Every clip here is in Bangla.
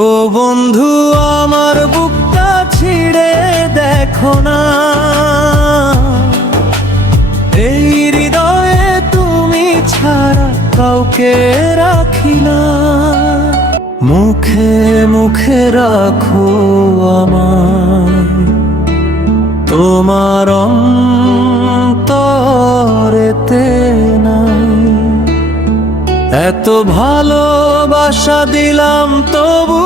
ও বন্ধু, আমার বুকটা ছিঁড়ে দেখো না, এই হৃদয়ে তুমি ছাড়া কাউকে রাখি না। মুখে মুখে রাখো আমায়, তোমার অন্তরেতে নাই। এত ভালোবাসা দিলাম তবু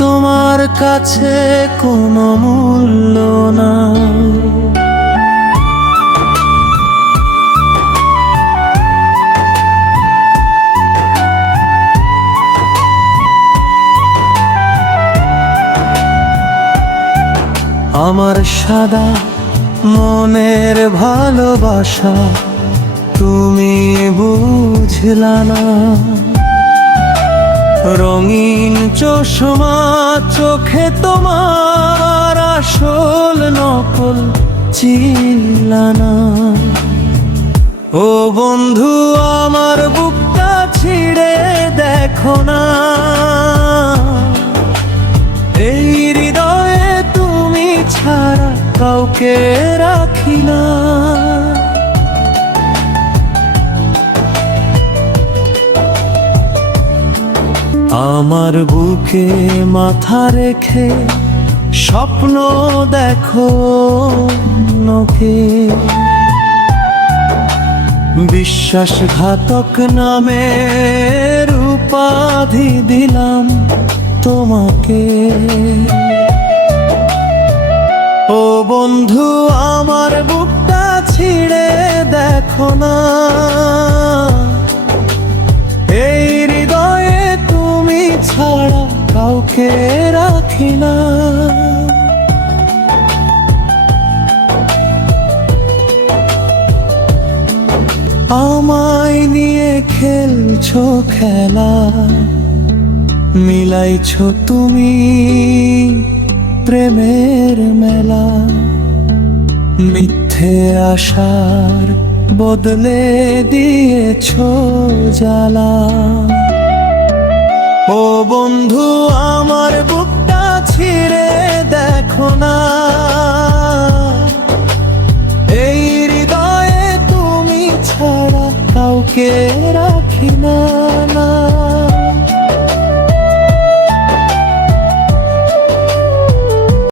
তোমার কাছে কোনো মূল্য নাই। আমার সাদা মনের ভালোবাসা তুমি বুঝলা না, রঙিন চশমা চোখে তোমার আসল নকল চিনলা না। ও বন্ধু, আমার বুকটা ছিঁড়ে দেখো না, এই হৃদয়ে তুমি ছাড়া কাউকে রাখি না। আমার বুকে মাথা রেখে স্বপ্ন দেখো নকে, বিশ্বাসঘাতক নামের উপাধি দিলাম তোমাকে। ও বন্ধু, আমার বুকটা ছিঁড়ে দেখো না, এই হৃদয়ে তুমি ছাড়া কাউকে রাখি না। আমায় নিয়ে খেলছো খেলা, মিলাইছো তুমি প্রেমের মেলা, মিথ্যে আশার বদলে দিয়েছো জ্বালা। ও বন্ধু, আমার বুকটা ছিঁড়ে দেখো না, এই হৃদয়ে তুমি ছাড়া কাউকে